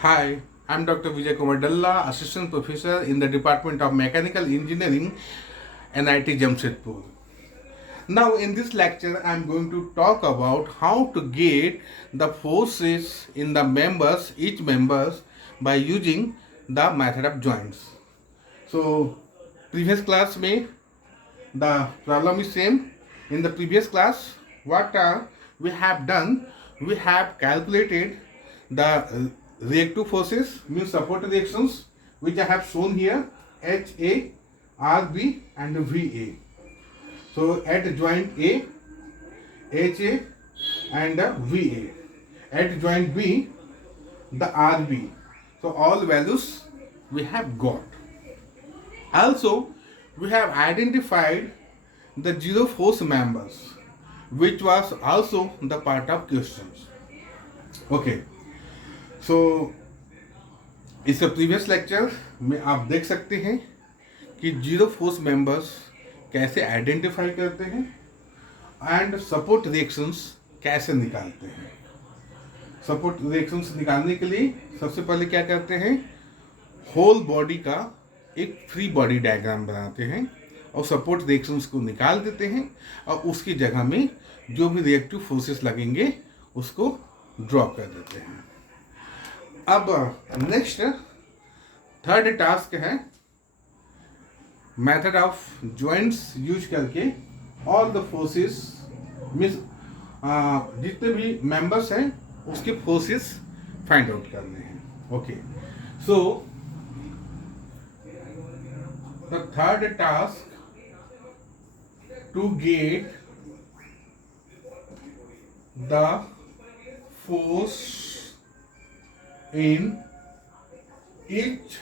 Hi, I'm Dr. Vijay Kumar Dalla, Assistant Professor in the Department of Mechanical Engineering, NIT Jamshedpur. Now, in this lecture, I'm going to talk about how to get the forces in the members, each members, by using the method of joints. So, previous class में the problem is same. In the previous class, what we have done, we have calculated the reactive forces, means support reactions, which I have shown here, HA, RB and VA. So at joint A, HA and VA. At joint B, the RB. So all values we have got. Also, we have identified the zero force members, which was also the part of questions. Okay, so इस previous lecture में आप देख सकते हैं कि zero force members कैसे identify करते हैं एंड सपोर्ट रिएक्शंस कैसे निकालते हैं. सपोर्ट रिएक्शंस निकालने के लिए सबसे पहले क्या करते हैं, होल बॉडी का एक फ्री बॉडी डायग्राम बनाते हैं और सपोर्ट रिएक्शंस को निकाल देते हैं और उसकी जगह में जो भी रिएक्टिव फोर्सेस लगेंगे उसको ड्रॉ कर देते हैं. अब नेक्स्ट थर्ड टास्क है मेथड ऑफ जॉइंट्स यूज करके ऑल द फोर्सेस मीन्स जितने भी मेंबर्स हैं उसके फोर्सेस फाइंड आउट करने हैं. Okay, so the third task to get the force in each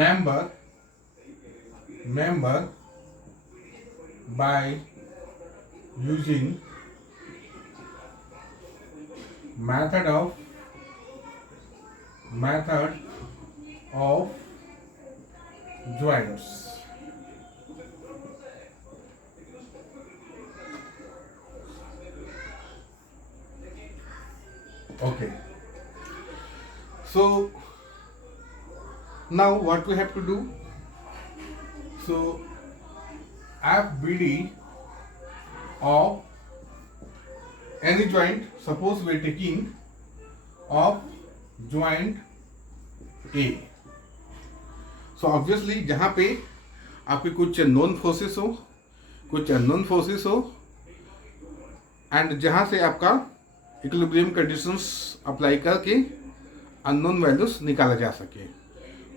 member by using method of joints. Okay, so now what we have to do, so FBD of any joint, suppose we are taking of joint A. So obviously जहाँ पे आपके कुछ non forces हो, कुछ unknown forces हो and जहाँ से आपका इक्विलिब्रियम कंडीशंस अप्लाई करके अननोन वैल्यूज निकाला जा सके,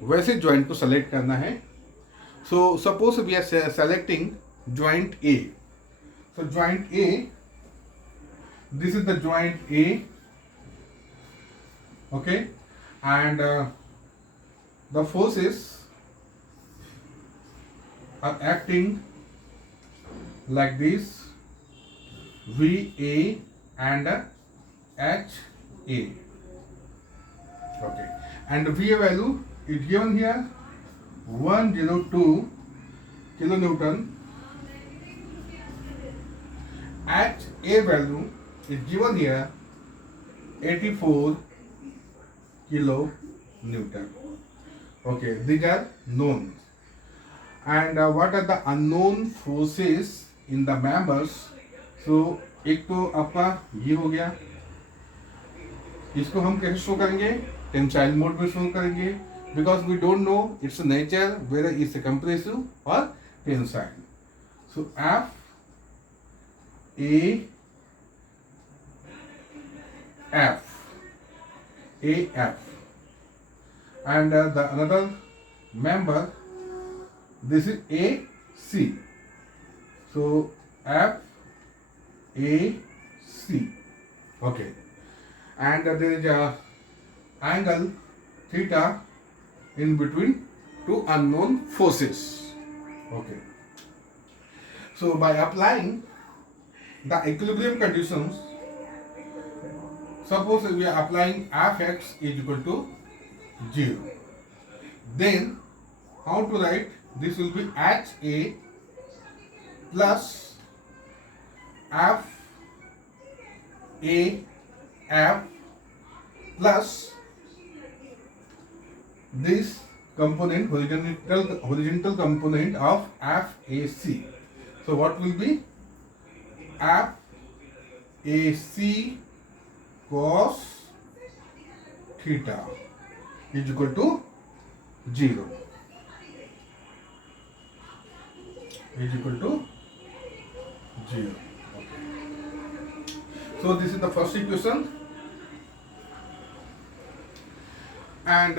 वैसे जॉइंट को सेलेक्ट करना है. So suppose we are selecting joint A. So joint A, this is the joint A. Okay, and the forces are acting like this, V A and H A. Okay, and VA value is given here 102 kilonewton. HA value is given here 84 kilonewton. Okay, these are known. And what are the unknown forces in the members? So एक तो आपका ये हो गया, इसको हम कैसे show करेंगे, टेंसाइल मोड में शो करेंगे, because we don't know its nature whether it's compressive और tensile. So F A F and the another member, this is A C. So F A C. Okay, and there is a angle theta in between two unknown forces. Okay, so by applying the equilibrium conditions, suppose we are applying fx is equal to 0, then how to write this will be HA plus F A F plus this component, horizontal component of FAC. So what will be FAC cos theta is equal to 0. Is equal to 0. Okay. So this is the first equation, and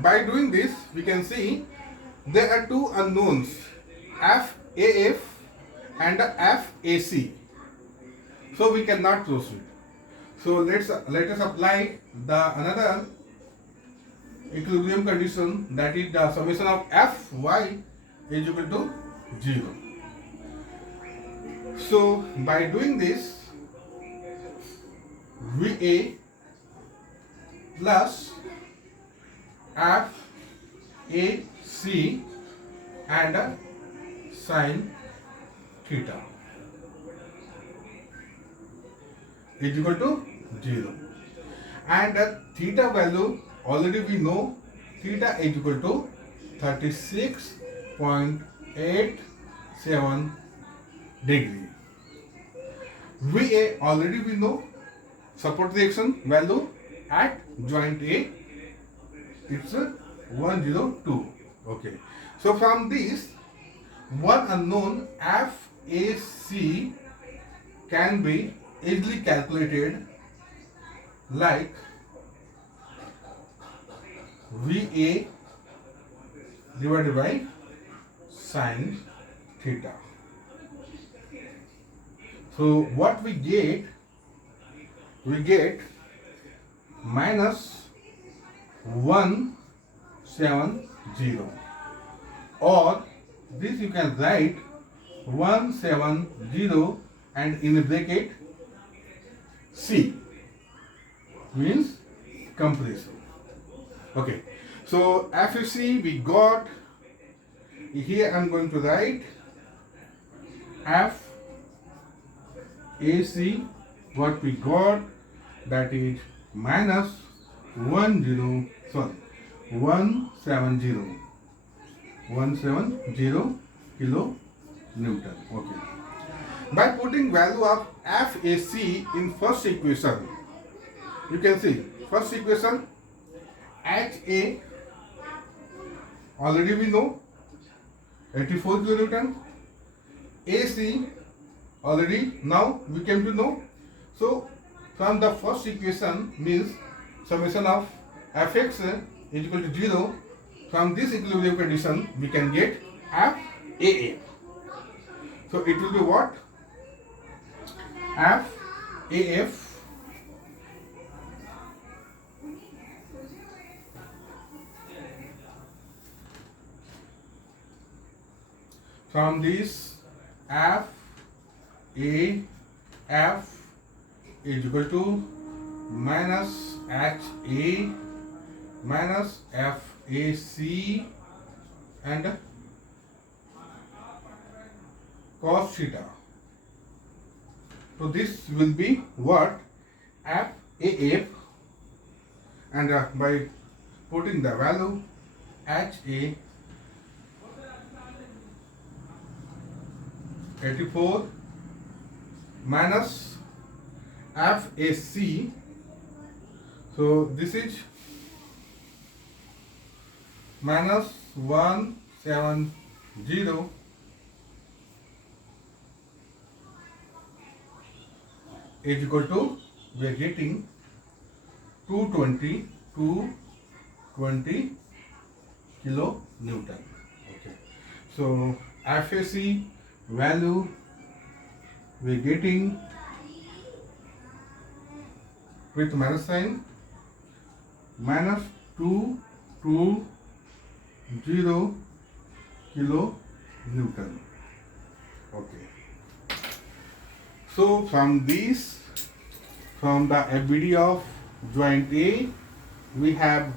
by doing this we can see there are two unknowns, FAF and FAC. So we cannot proceed. So let us apply the another equilibrium condition, that is the summation of Fy is equal to 0. So by doing this, VA plus FAC and sin theta is equal to 0. And theta value already we know, theta is equal to 36.87 degree. VA already we know, support reaction value at joint A, it's 102. Okay. So from this, one unknown FAC can be easily calculated like VA divided by sin theta. So what we get minus 170, or this you can write 170 and in the bracket C means compression. Okay, so FAC we got, here I am going to write FAC, what we got, that is minus 170 kilo Newton. Okay. By putting value of FAC in first equation, you can see first equation HA already we know 84 kilonewton, AC already now we came to know. So from the first equation means summation of Fx is equal to 0. From this equilibrium condition we can get FAF. So it will be what? FAF from this FAF is equal to minus HA minus FAC and cos theta. So this will be what? FAF, and by putting the value HA 84 minus FAC, so this is minus 170 is equal to, we are getting 220 kilo Newton. Okay, so FAC value we are getting with minus sign, minus 220 kilo Newton. Okay. So from this, from the FBD of joint A, we have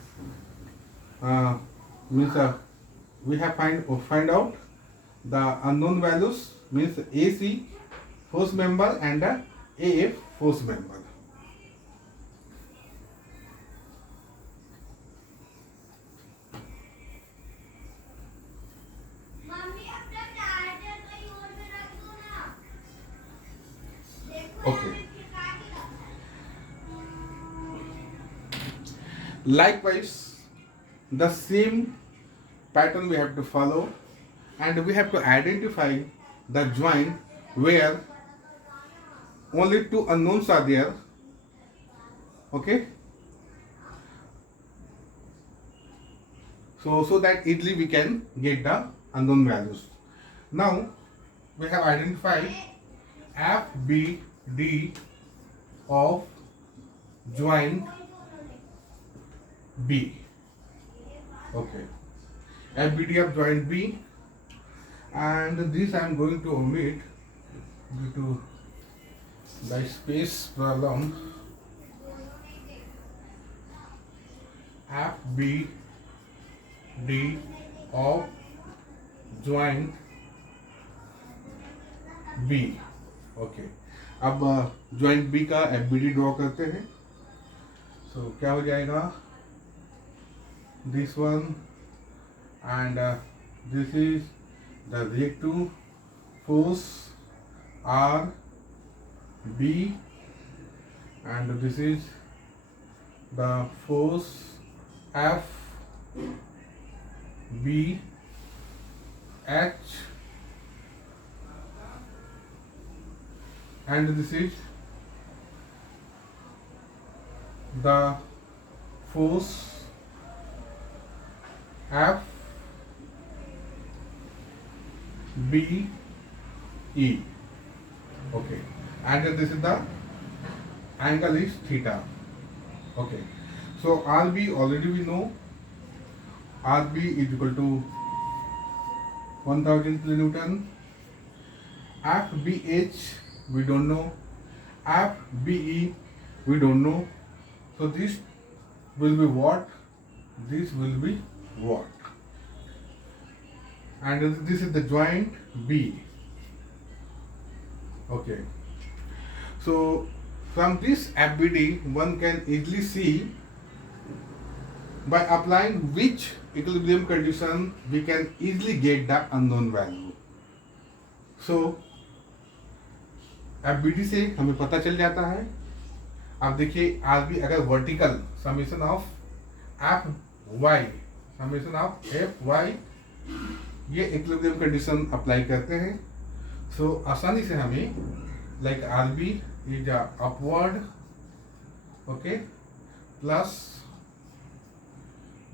find out the unknown values, means AC force member and AF force member. Likewise, the same pattern we have to follow, and we have to identify the joint where only two unknowns are there. Okay, so that easily we can get the unknown values. Now we have identified FBD of joint B. Okay, FBD of joint B, and this I am going to omit due to the space problem. FBD of joint B. Okay, अब joint B का FBD draw करते हैं. So क्या हो जाएगा, this one and this is the reactive force R B and this is the force F B H and this is the force F B E. Okay, and this is the angle is theta. Okay, so RB already we know, RB is equal to 1000 kilonewton. FBH we don't know, FBE we don't know, so this will be what, this will be what, and this is the joint B. Okay, so from this FBD one can easily see by applying which equilibrium condition we can easily get the unknown value. So FBD से हमें पता चल जाता है. अब देखिए RB अगर vertical summation of F Y, summation of F Y, ये इक्विलिब्रियम कंडीशन अप्लाई करते हैं. सो आसानी से हमें like RB is upward, okay, plus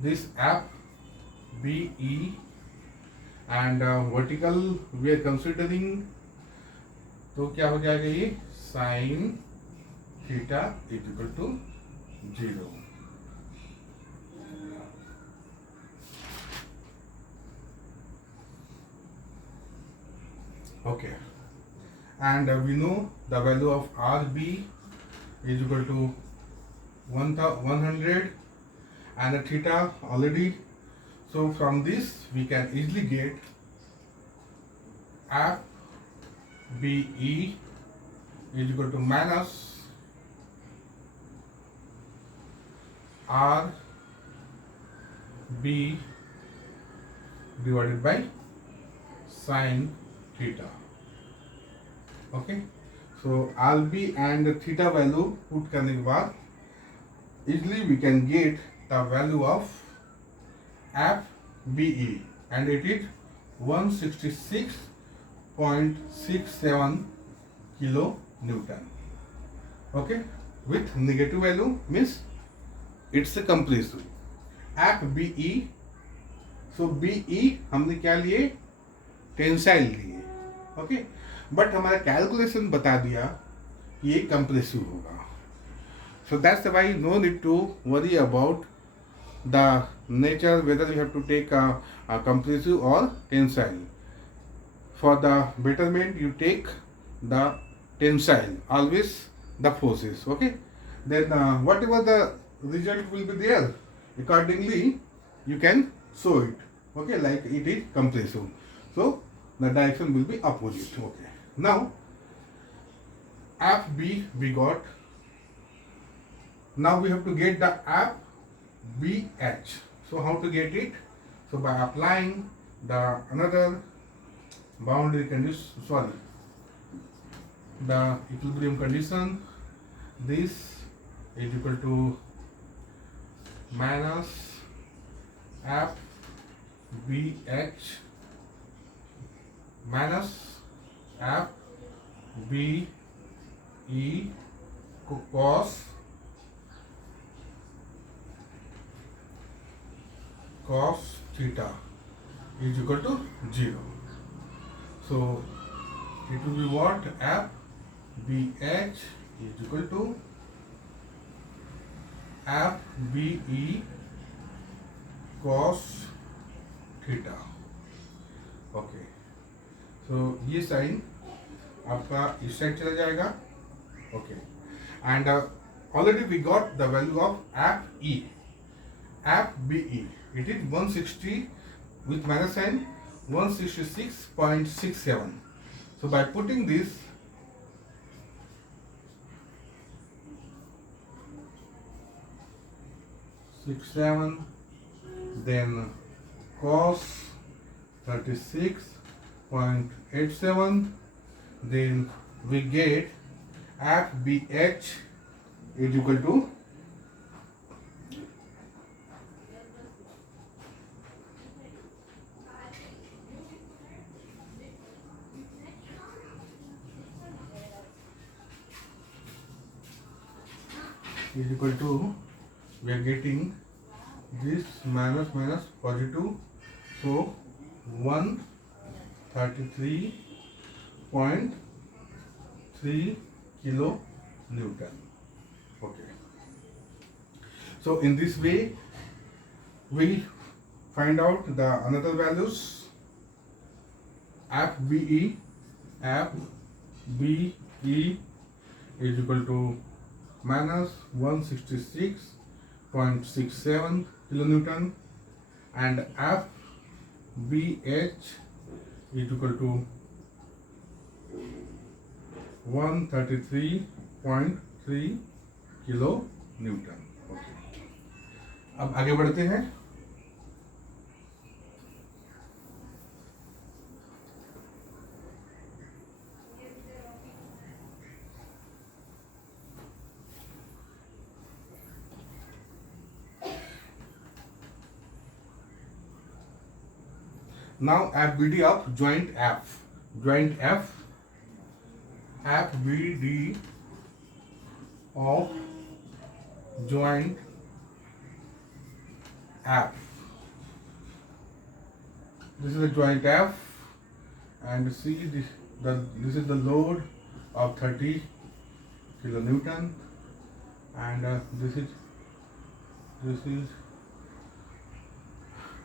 this F B E and vertical we are considering, तो क्या हो जाएगा ये sine theta equal to 0. Okay, and we know the value of RB is equal to 100 and a theta already. So from this we can easily get FBE is equal to minus RB divided by sin theta. Okay, so RB and theta value put करने के बाद easily we can get the value of FBE and it is 166.67 kilo Newton. Okay, with negative value means it's a compressive. FBE, so BE हमने क्या लिए, tensile लिए. Okay, but हमारा calculation बता दिया ये कंप्रेसिव होगा. So that's why no need to worry about the nature whether you have to take a compressive or tensile. For the betterment you take the tensile, always the forces. Okay, then whatever the result will be there, accordingly you can show it. Okay, like it is compressive, so the direction will be opposite. Okay, now FB we got. Now we have to get the FBH. So how to get it? So by applying the another boundary condition, sorry, the equilibrium condition, this is equal to minus f bh minus f b e cos theta is equal to 0. So it will be what? F bh is equal to f be cos theta. Okay, so ये sine आपका इस side चला जाएगा. Okay, and already we got the value of F E. F B E it is 160 with minus sign 166.67. So by putting this, then cos 36.87, then we get FBH is equal to we are getting this minus positive, so 133.3 kilo Newton. Okay, so in this way we find out the another values. FBE is equal to minus 166.67 kilonewton, and FBH is equal to 133.3 kilo Newton. Okay, अब आगे बढ़ते हैं. Now FBD of joint F. Joint F. FBD of joint F. This is the joint F, and see this is the load of 30 kilonewton, and this is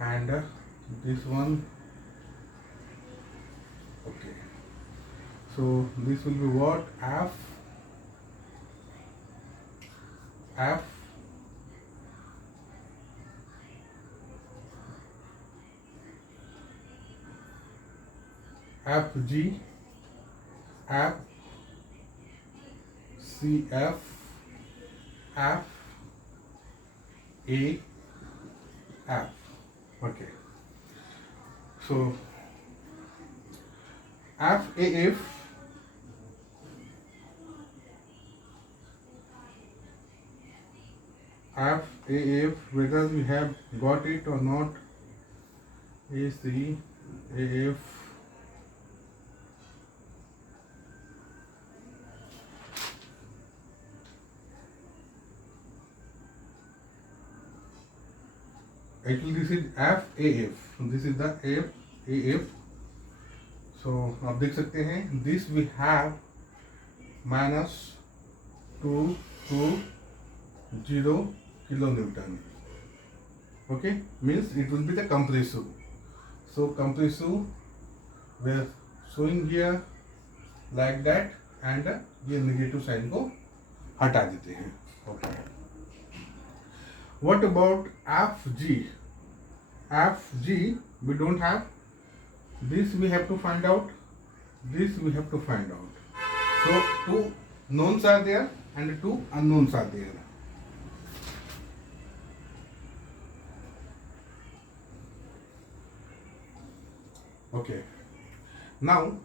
and this one. Okay, so this will be what? FG FCF FAF. Okay, so FAF whether we have got it or not, is the AF actually this is FAF. This is the AF. So आप देख सकते हैं, this we have minus 220 kilonewton. Okay, means it will be the compressive. So compressive we are showing here like that, and ये negative sign को हटा देते हैं. Okay. What about FG? FG we don't have. This we have to find out. So two knowns are there and two unknowns are there. Okay, now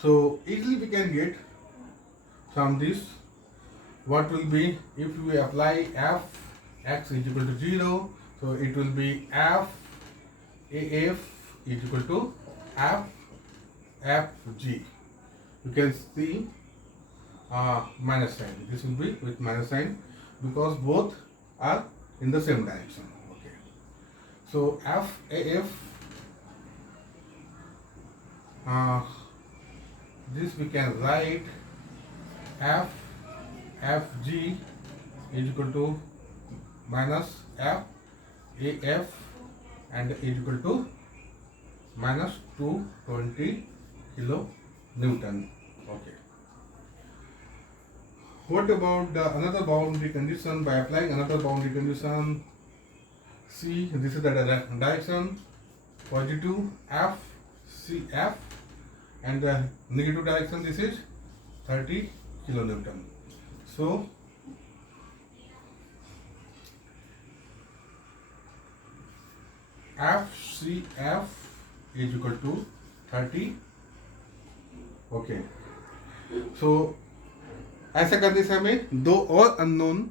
so easily we can get from this, what will be if we apply f x is equal to 0, so it will be f af is equal to f fg. You can see minus sign. This will be with minus sign because both are in the same direction. Okay, so f af, this we can write f fg is equal to minus f af and is equal to minus 220 kilo Newton. Okay. What about the another boundary condition? By applying another boundary condition, see, this is the direction, positive f c f, and the negative direction, this is 30 kilonewton. So FCF is equal to 30. Okay. So ऐसा करने से हमें दो और unknown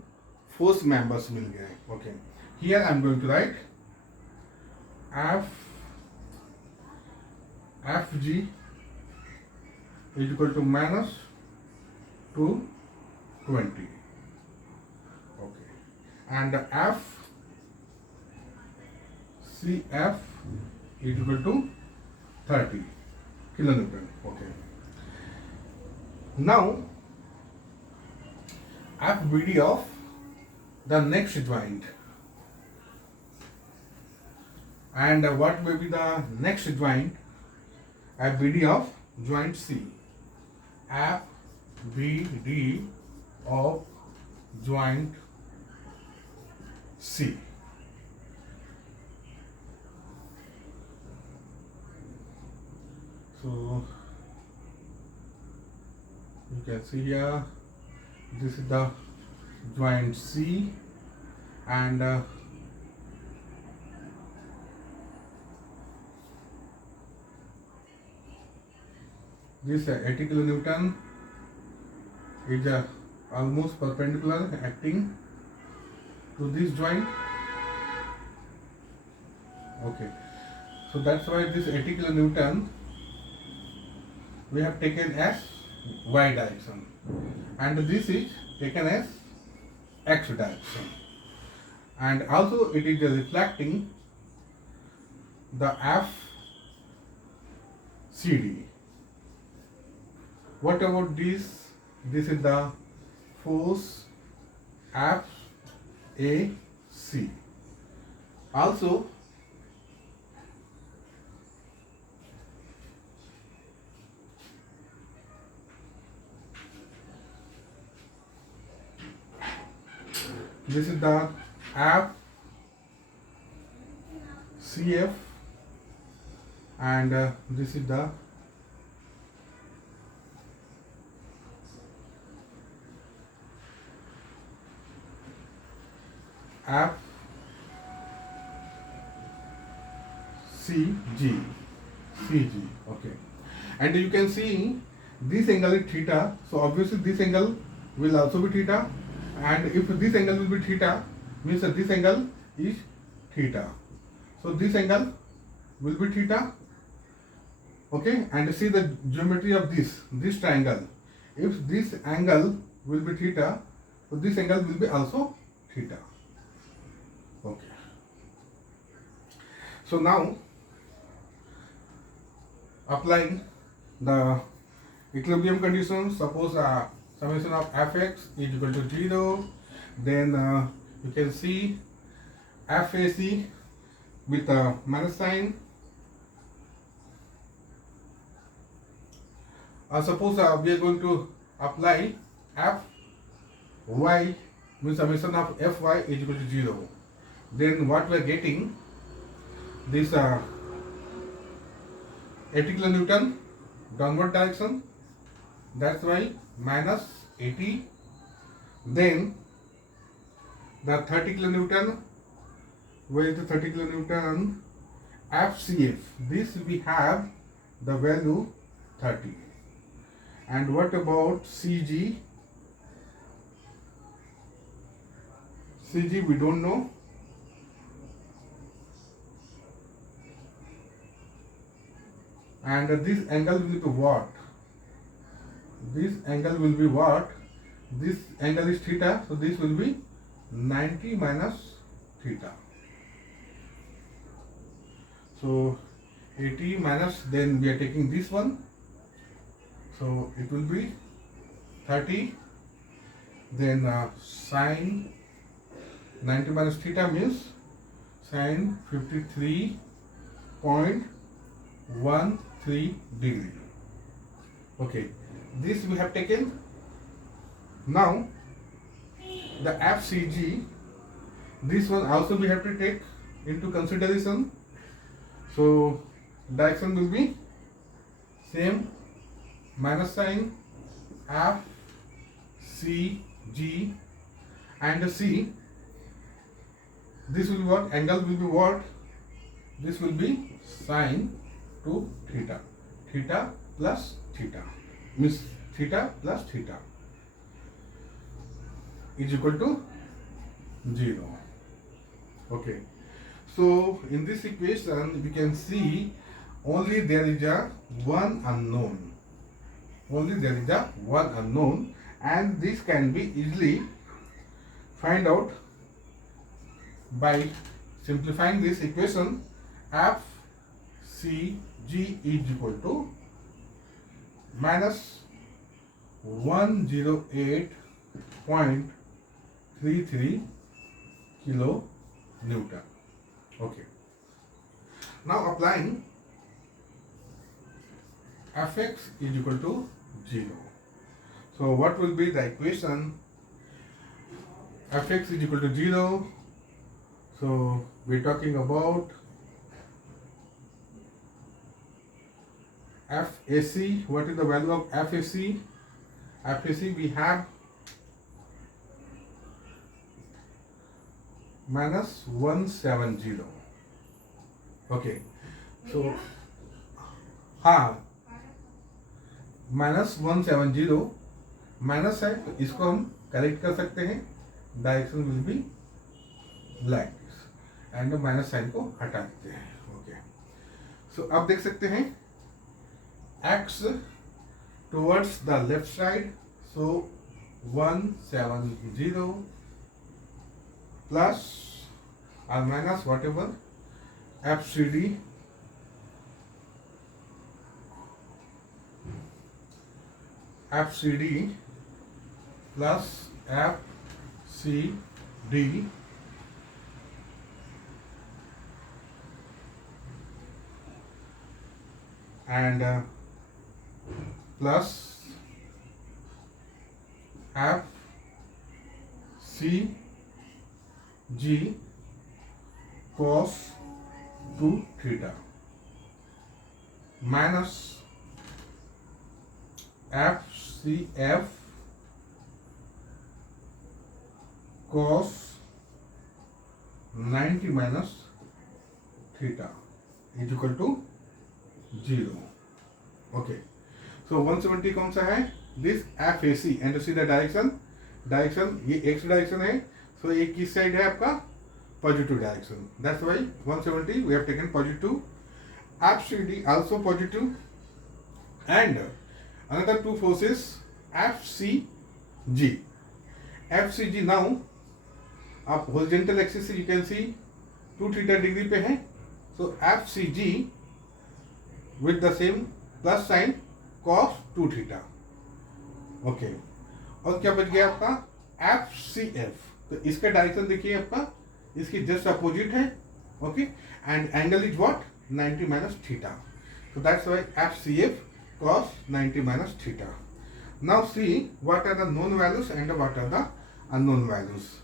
force members मिल गए. Okay, here I am going to write F G is equal to minus 220. Okay, and F C F is equal to 30 kilonewton. Okay, now FBD of the next joint, and what may be the next joint? FBD of joint C. FBD of joint C. So you can see here, this is the joint C, and this 80 kilonewton is almost perpendicular acting to this joint. Okay, so that's why this 80 kilonewton we have taken as y direction, and this is taken as x direction, and also it is reflecting the FCD. What about this? This is the force FAC. Also this is the FCF, and this is the FCG. Okay, and you can see this angle is theta, so obviously this angle will also be theta, and if this angle will be theta, means that this angle is theta, so this angle will be theta. Okay, and see the geometry of this triangle. If this angle will be theta, so this angle will be also theta. Okay, so now applying the equilibrium condition, suppose summation of fx is equal to 0, then you can see FAC with a minus sign. Suppose we are going to apply Fy, means summation of Fy is equal to 0, then what we are getting, this 80 kilonewton downward direction, that's why minus 80, then the 30 kilonewton, where is the 30 kilonewton? FCF, this we have the value 30, and what about CG? CG we don't know. And this angle will be what? This angle will be what? This angle is theta, so this will be 90 minus theta. So 80 minus, then we are taking this one, so it will be 30. Then sine 90 minus theta means sine 53.13 degree. Okay, this we have taken. Now the FCG, this one also we have to take into consideration. So direction will be same, minus sign FCG, and C, this will be what? Angle will be what? This will be sine to theta. Theta plus theta means theta plus theta is equal to 0. Okay. So in this equation we can see only there is a one unknown. Only there is a one unknown, and this can be easily find out by simplifying this equation. FCG is equal to minus 108.33 kilo Newton. Okay. Now applying Fx is equal to 0. So what will be the equation? Fx is equal to 0. So we're talking about FAC. What is the value of FAC? FAC we have minus 170. Okay. So minus 170 minus है, तो इसको हम correct कर सकते हैं. Direction will be like and minus sign को हटा देते हैं. ओके. सो अब देख सकते हैं X towards the left side. So 170 plus और minus whatever FCD plus FCD and plus FCG cos 2 theta minus FCF cos 90 minus theta is equal to 0. Okay. So 170 कौन सा है? This FAC and to see the direction. Direction ये x direction है. So ये किस side है आपका? Positive direction. That's why 170 we have taken positive. FCD also positive. And another two forces FCG. FCG now आप horizontal axis you can see 2 theta degree पे है. So FCG with the same plus sign cos 2 theta. Okay. और क्या बच गया आपका FCF. तो इसका डायरेक्शन देखिए आपका इसकी जस्ट अपोजिट है. Okay. And angle is what? 90 minus theta. So that's why FCF cos 90 minus theta. Now see what are the known values and what are the unknown values.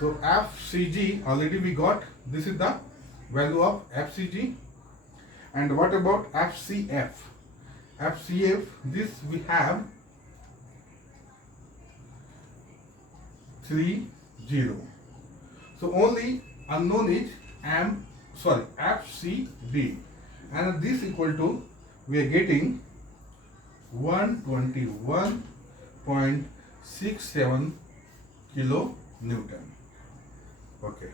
So FCG already we got. This is the value of FCG. And what about FCF? FCF, this we have 30. So only unknown is FCD, and this equal to we are getting 121.67 kilo Newton. Okay,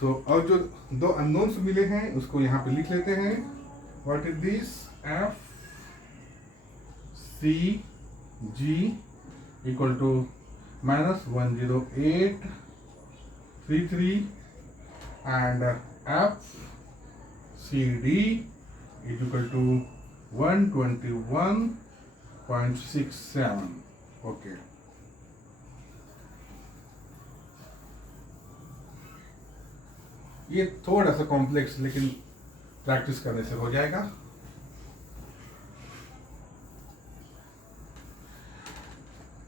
सो और जो दो unknowns मिले हैं उसको यहाँ पे लिख लेते हैं. What is this? F C G equal to -10833 and FCD is equal to 121.67. Okay. ये थोड़ा सा कॉम्प्लेक्स लेकिन प्रैक्टिस करने से हो जाएगा.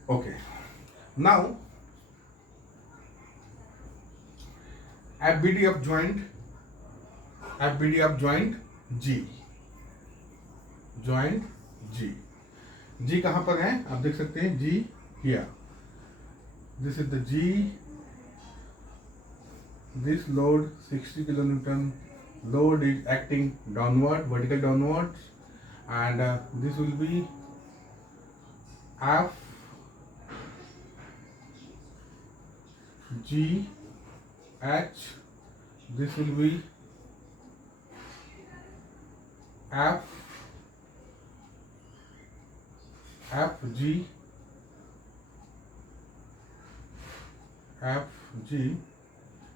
Okay, now FBD of joint G, joint G कहाँ पर है आप देख सकते हैं. G here, this is the G, this load 60 kilonewton load is acting downward, vertical downwards, and this will be F G H, this will be F G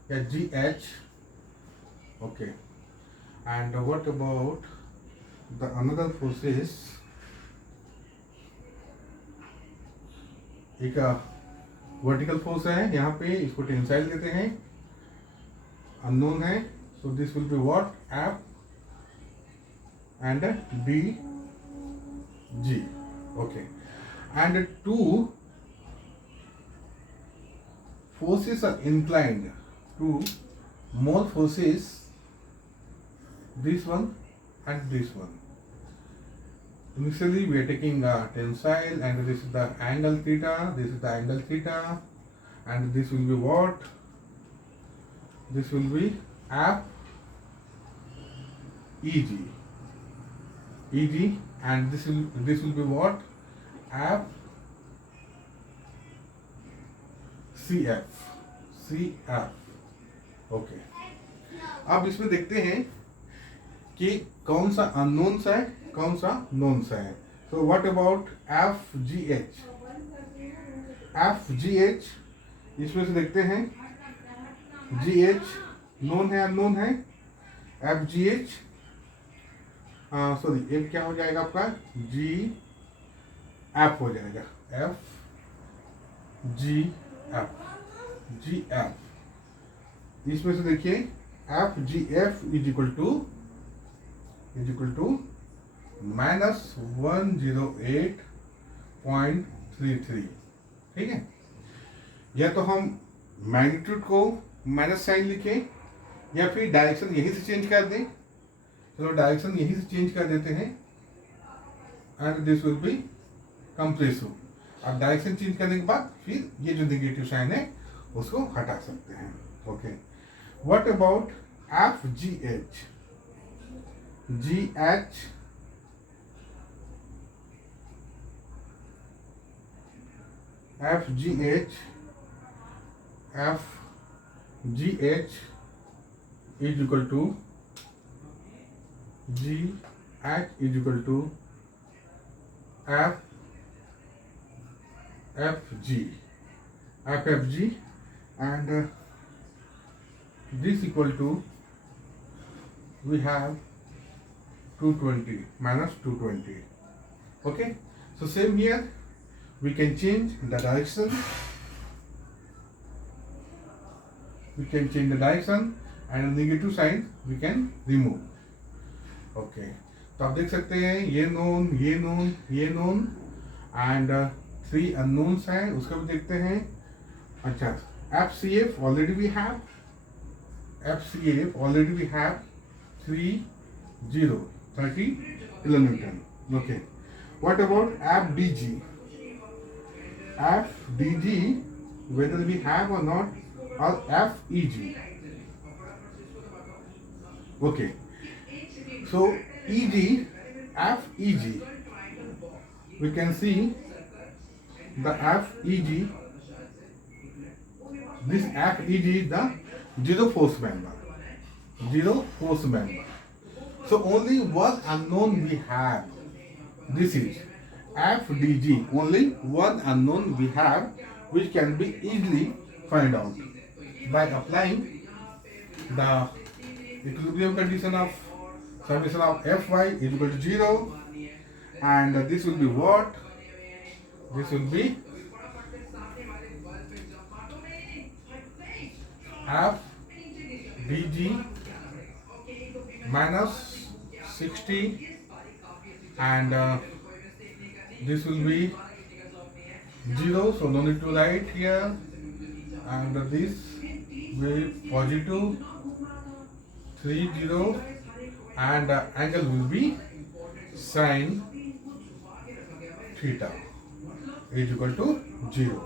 yeah, GH. Okay, and what about the another forces? एक vertical force है यहाँ पे, इसको tensile देते हैं, unknown है. So this will be what? F and D G. Okay, and two forces are inclined, two more forces, this one and this one. Initially we are taking tensile, and this is the angle theta, this is the angle theta, and this will be what? This will be F EG, and this will be what? F CF. Okay, अब इसमें देखते हैं कि कौन सा unknown सा है, कौन सा नोन सा है. So what about FGH? इसमें से देखते हैं GH नोन है अननोन है. FGH सॉरी, एक क्या हो जाएगा आपका? GF हो जाएगा. GF. इसमें से देखिए FGF इज इक्वल टू -108.33. ठीक है, या तो हम मैग्नीट्यूड को माइनस साइन लिखें या फिर डायरेक्शन यहीं से चेंज कर दें. चलो डायरेक्शन यहीं से चेंज कर देते हैं, and this will be compressive. अब डायरेक्शन चेंज करने के बाद फिर ये जो नेगेटिव साइन है उसको हटा सकते हैं. Okay, what about FGH? FGH is equal to FFG, and this equal to we have 220 -220. Okay, so same here, we can change the direction. And negative sign we can remove. Okay, तो आप देख सकते हैं ये known and 3 unknowns हैं. उसका भी देखते हैं. अच्छा, FCF already we have 30 kilonewton. Okay, what about FDG? Whether we have or not, or FEG. Okay, so FEG, we can see the FEG This FEG is the zero force member. Zero force member. So only one unknown we have. This is FDG. Only one unknown we have, which can be easily find out by applying the equilibrium condition of summation of Fy is equal to 0, and this will be what? This will be FDG minus 60, and this will be 0, so no need to write here, and this will be positive 30, and angle will be sine theta is equal to 0.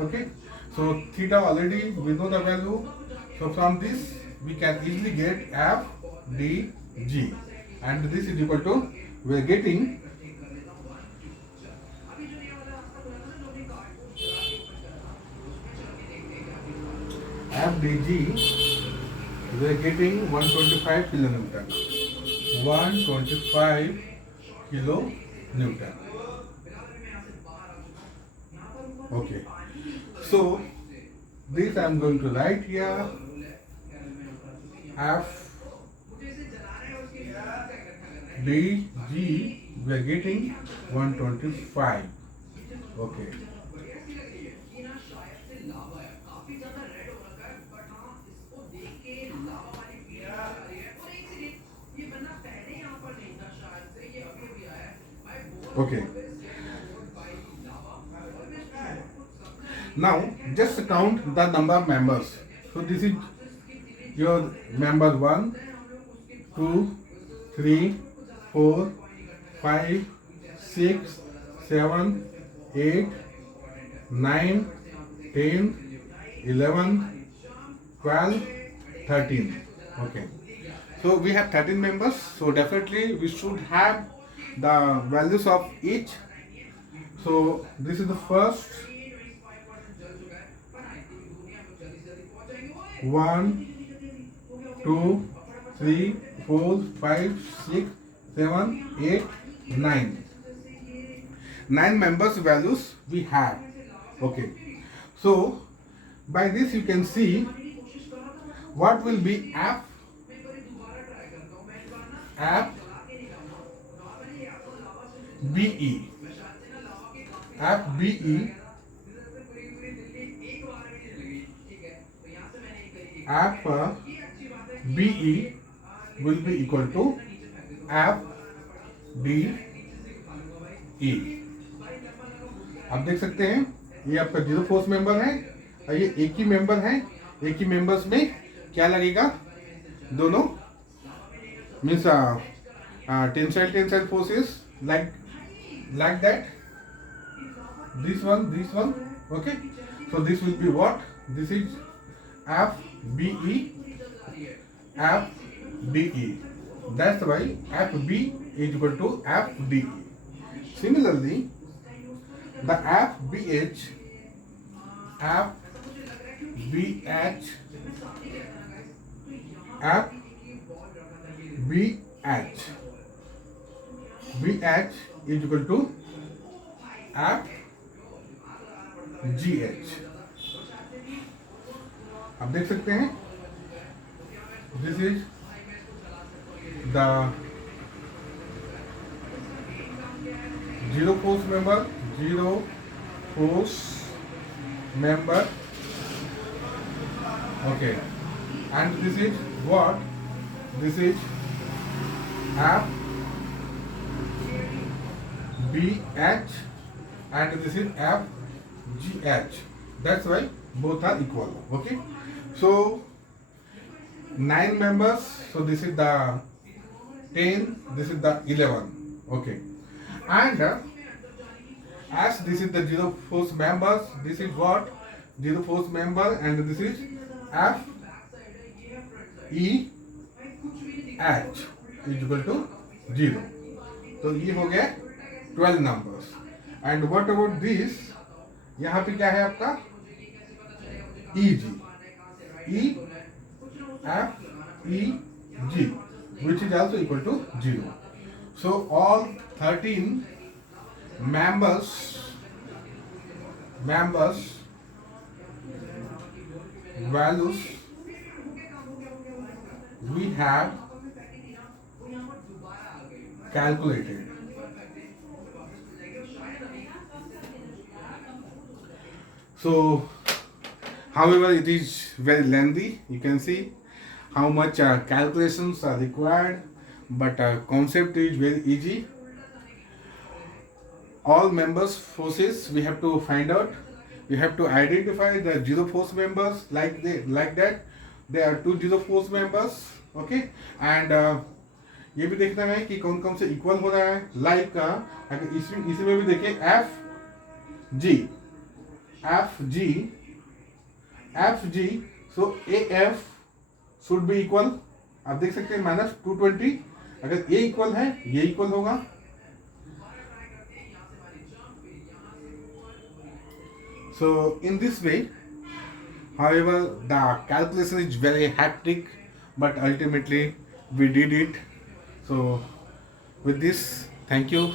Okay, so theta already we know the value, so from this we can easily get FDG, and this is equal to, we are getting FDG, we are getting 125 kilonewton. 125 kilonewton. Okay, so this I am going to write here. FDG, we are getting 125. Okay. Okay. Now just count the number of members. So this is your member 1, 2, 3, 4, 5, 6, 7, 8, 9, 10, 11, 12, 13. Okay. So we have 13 members. So definitely we should have the values of each. So this is the first 1, 2, 3, 4, 5, 6, 7, 8, 9. 9 members values we have. Okay. So by this you can see what will be FBE. FBE. FBE will be equal to FDE. आप देख सकते हैं ये आपका zero force member है और ये एक ही मेंबर है. एक ही मेंबर्स में क्या लगेगा, दोनों means tensile forces like that, this one. Okay, so this will be what? This is FBE. That's why FB is equal to FDE. Similarly, the FBH is equal to FGH. आप देख सकते हैं this is the zero force member. Okay, and this is what? This is FBH and this is FGH. That's why both are equal. Okay, so 9 members. So this is the 10. This is the 11. Okay, and as this is the zero force members, this is what? Zero force member, and this is FEH is equal to 0. तो ये हो गया 12 numbers. And what about this, यहाँ पे क्या है आपका EG. E F E G, which is also equal to 0. So all 13 members values we have calculated. So, however, it is very lengthy. You can see how much calculations are required, but concept is very easy. All members forces we have to find out. We have to identify the zero force members like that. There are two zero force members, okay, and ये भी देखना है कि कौन कौन से equal हो रहा है लाइक का। अगर इसी में भी देखिए F G so A F should be equal. आप देख सकते हैं -220। अगर ए इक्वल है ये इक्वल होगा। So in this way, however, the calculation is very hectic, but ultimately we did it. So with this, thank you.